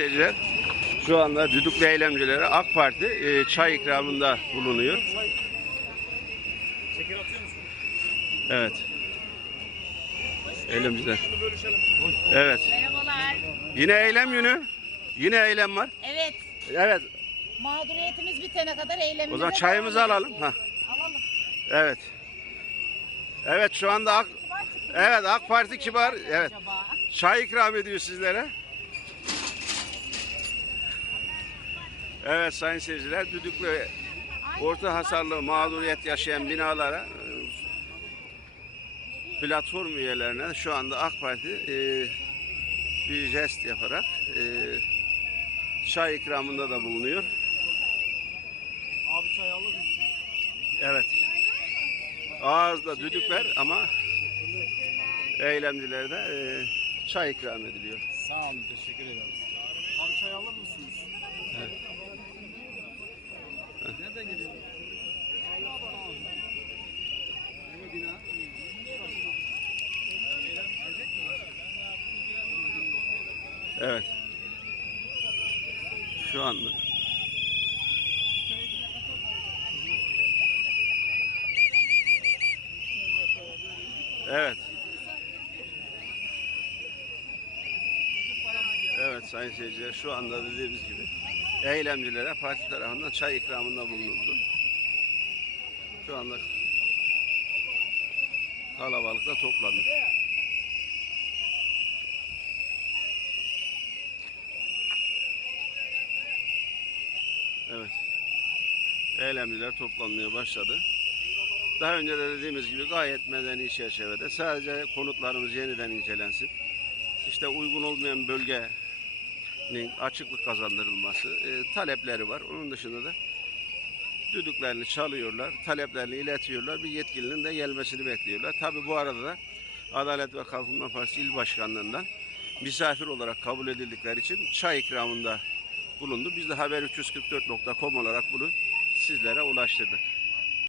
Seyirciler, Şu anda düdüklü eylemcileri AK Parti e, çay ikramında bulunuyor. Şeker atıyor musun? Evet. Eylemciler. Evet. Merhabalar. Yine eylem günü. Yine eylem var. Evet. Evet. Mağduriyetimiz bitene kadar eylemimize O zaman çayımızı devam alalım. Ha. Alalım. Evet. Evet şu anda AK, evet AK Parti kibar. Evet. Acaba? Çay ikram ediyor sizlere. Evet sayın seyirciler düdüklü orta hasarlı mağduriyet yaşayan binalara e, platform üyelerine şu anda AK Parti e, bir jest yaparak e, çay ikramında da bulunuyor. Abi çay alır mısın? Evet. Ağızda düdükler ama eylemcilerde e, çay ikram ediliyor. Sağ olun teşekkür ederiz. Abi çay alır mısınız? Nereden Evet. Şu anda. Evet. Evet sayın seyirciler şu anda dediğimiz gibi eylemcilere parti tarafından çay ikramında bulunuldu. Şu anda kalabalıkla toplandı. Evet. Eylemciler toplanmaya başladı. Daha önce de dediğimiz gibi gayet medeni çerçevede sadece konutlarımız yeniden incelensin. İşte uygun olmayan bölgenin açıklık kazandırılması e, talepleri var. Onun dışında da düdüklerini çalıyorlar, taleplerini iletiyorlar. Bir yetkilinin de gelmesini bekliyorlar. Tabi bu arada da Adalet ve Kalkınma Partisi İl Başkanlığından misafir olarak kabul edildikleri için çay ikramında bulundu. Biz de haber344.com olarak bunu sizlere ulaştırdık.